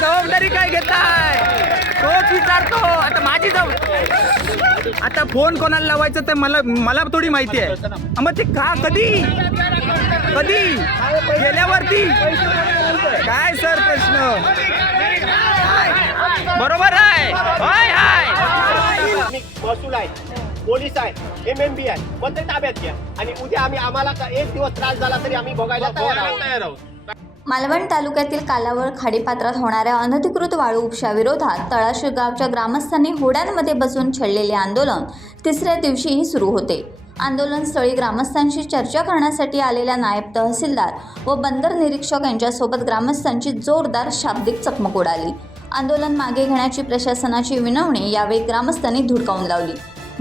जबाबदारी काय घेताय तोच विचारतो. आता माझी आता फोन कोणाला लावायचं ते मला थोडी माहिती आहे. मग ते का कधी गेल्यावरती काय सर प्रश्न बरोबर आहे. महसूल आहे, पोलीस आहे, MMB आहे, पण ते ताब्यात घ्या आणि उद्या आम्हाला एक दिवस त्रास झाला तरी आम्ही भोगायला तयार आहोत. मालवण तालुक्यातील कालावड खाडीपात्रात होणाऱ्या अनधिकृत वाळू उपशाविरोधात तळाशी गावच्या ग्रामस्थांनी होड्यांमध्ये बसून छेडलेले आंदोलन तिसऱ्या दिवशीही सुरू होते. आंदोलनस्थळी ग्रामस्थांशी चर्चा करण्यासाठी आलेल्या नायब तहसीलदार व बंदर निरीक्षक यांच्यासोबत ग्रामस्थांची जोरदार शाब्दिक चकमक उडाली. आंदोलन मागे घेण्याची प्रशासनाची विनवणी यावेळी ग्रामस्थांनी धुडकावून लावली.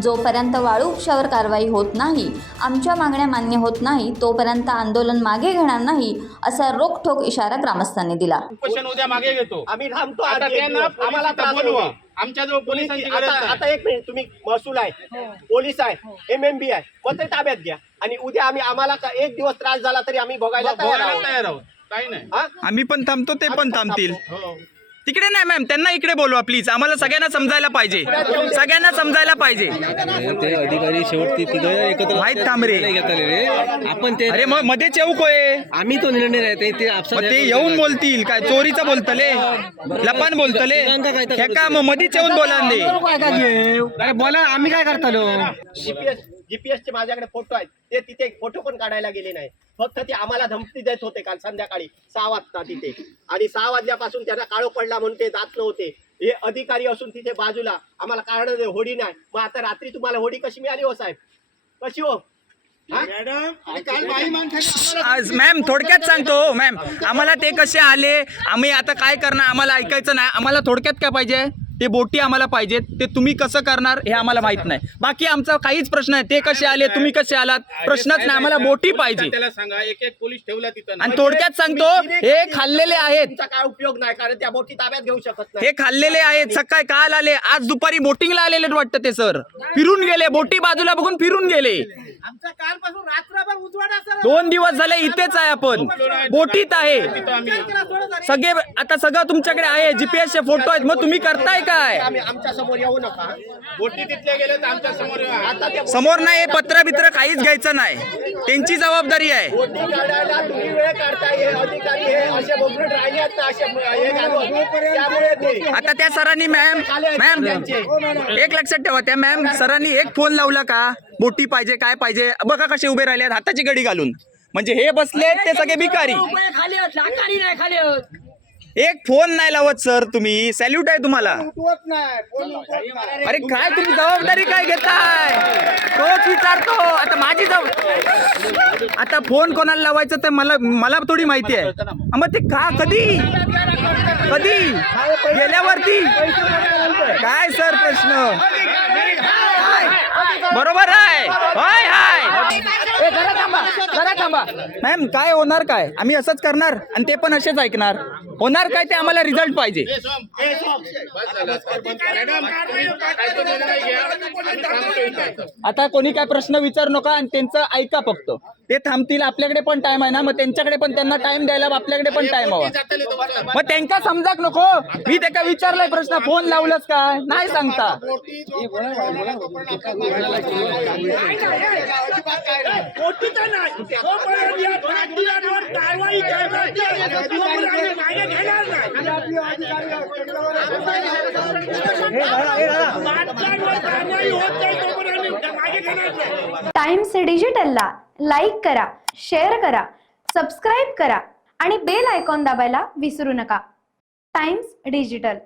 जोपर्यंत वाळू उपशावर कारवाई होत नाही, आमच्या मागण्या मान्य होत नाही, तोपर्यंत आंदोलन मागे घेणार नाही असा रोखठोक इशारा ग्रामस्थांनी दिला. उद्या मागे घेतो आम्ही थांबतो. आम्हाला आमच्याजवळ पोलिसांची गरज नाही. आता एक मिनिट, तुम्ही महसूल आहे, पोलीस आहे, MMB आहे, पण ते ताब्यात घ्या आणि उद्या आम्हाला एक दिवस त्रास झाला तरी आम्ही भोगायला तयार आहोत. काही नाही, आम्ही पण थांबतो, ते पण थांबतील. तिकडे नाही मॅम, त्यांना इकडे बोलवा प्लीज. आम्हाला सगळ्यांना समजायला पाहिजे, सगळ्यांना समजायला पाहिजे. ते अधिकारी शेवटी एकत्र माहित थांब रे आपण ते अरे मग मध्येच येऊ कोय आम्ही तो निर्णय आहे ते येऊन बोलतील काय चोरीचं बोलतले लपान बोलतले हे का मग मध्येच येऊन बोलांदे. अरे बोला आम्ही काय करतालो. GPS चे माझ्याकडे फोटो आहेत, ते तिथे फोटो पण काढायला गेले नाही. फक्त ते आम्हाला धमकी देत होते काल संध्याकाळी 6 वाजता तिथे, आणि 6 वाजल्यापासून त्यांना काळो पडला म्हणून ते जात नव्हते. हे अधिकारी असून तिथे बाजूला आम्हाला कारण होडी नाही. मग आता रात्री तुम्हाला होडी कशी मिळाली हो साहेब, कशी हो मॅम? थोडक्यात सांगतो मॅम, आम्हाला ते कसे आले, आम्ही आता काय करणार आम्हाला ऐकायचं नाही. आम्हाला थोडक्यात काय पाहिजे, ते बोटी आम्हाला पाहिजेत. ते तुम्ही कसं करणार हे आम्हाला माहित नाही. बाकी आमचा काहीच प्रश्न आहे, ते कसे आले, तुम्ही कसे आलात, प्रश्नच नाही. आम्हाला बोटी पाहिजे. त्याला सांगा एक पोलीस ठेवला तिथं. आणि थोडक्यात सांगतो, हे खाल्लेले आहेत, काय उपयोग नाही, कारण त्या बोटी ताब्यात घेऊ शकत नाही. हे खाल्लेले आहेत. सकाळी काल आले, आज दुपारी बोटिंगला आलेले वाटतं ते सर. फिरून गेले, बोटी बाजूला बघून फिरून गेले. आमचा कालपासून रात्रभर उजवाडा 2 दिवस झाले इथेच आहे, आपण बोटीत आहे सगळे. आता सगळं तुमच्याकडे आहे, GPS चे फोटो आहेत, मग तुम्ही करताय काय? आमच्या समोर येऊ नका. बोटी तिथल्या गेले तर आमच्या समोर आता समोर नाही, पत्र बित्र काहीच घ्यायचं नाही, त्यांची जबाबदारी आहे. बोटी काढायला तुम्ही वेळ काढताय, हे अधिकारी हे असे बोलून राहिले आहेत ना, असे हे घालून. त्यामुळे ते आता त्या सरांनी मॅम एक लक्षात ठेवा, त्या मॅम सरांनी एक फोन लावला का, बोटी पाहिजे काय पाहिजे, बघा कसे उभे राहिले हाताची गडी घालून. म्हणजे हे बसले ते सगळे भिकारी. एक फोन नाही लावत सर तुम्ही, सॅल्यूट आहे तुम्हाला. अरे काय तुम्ही जबाबदारी काय घेताय तोच विचारतो. आता माझी आता फोन कोणाला लावायचं ते मला थोडी माहिती आहे. मग ते का कधी गेल्यावरती काय सर प्रश्न बरोबर आहे. जरा थांबा मॅम, काय होणार काय, आम्ही असंच करणार आणि ते पण असेच ऐकणार. होणार काय ते आम्हाला रिझल्ट पाहिजे. आता कोणी काय प्रश्न विचारू नका आणि त्यांचं ऐका फक्त. ते थांबतील, आपल्याकडे पण टाइम आहे ना, मग त्यांच्याकडे पण त्यांना टाइम द्यायला आपल्याकडे पण टाइम हवा. मग त्यांना समजाक नको. मी त्याला विचारलाय प्रश्न, फोन लावलंच काय नाही सांगता. टाइम्स डिजिटलला लाईक करा, शेअर करा, सबस्क्राईब करा आणि बेल आयकॉन दाबायला विसरू नका. Times digital.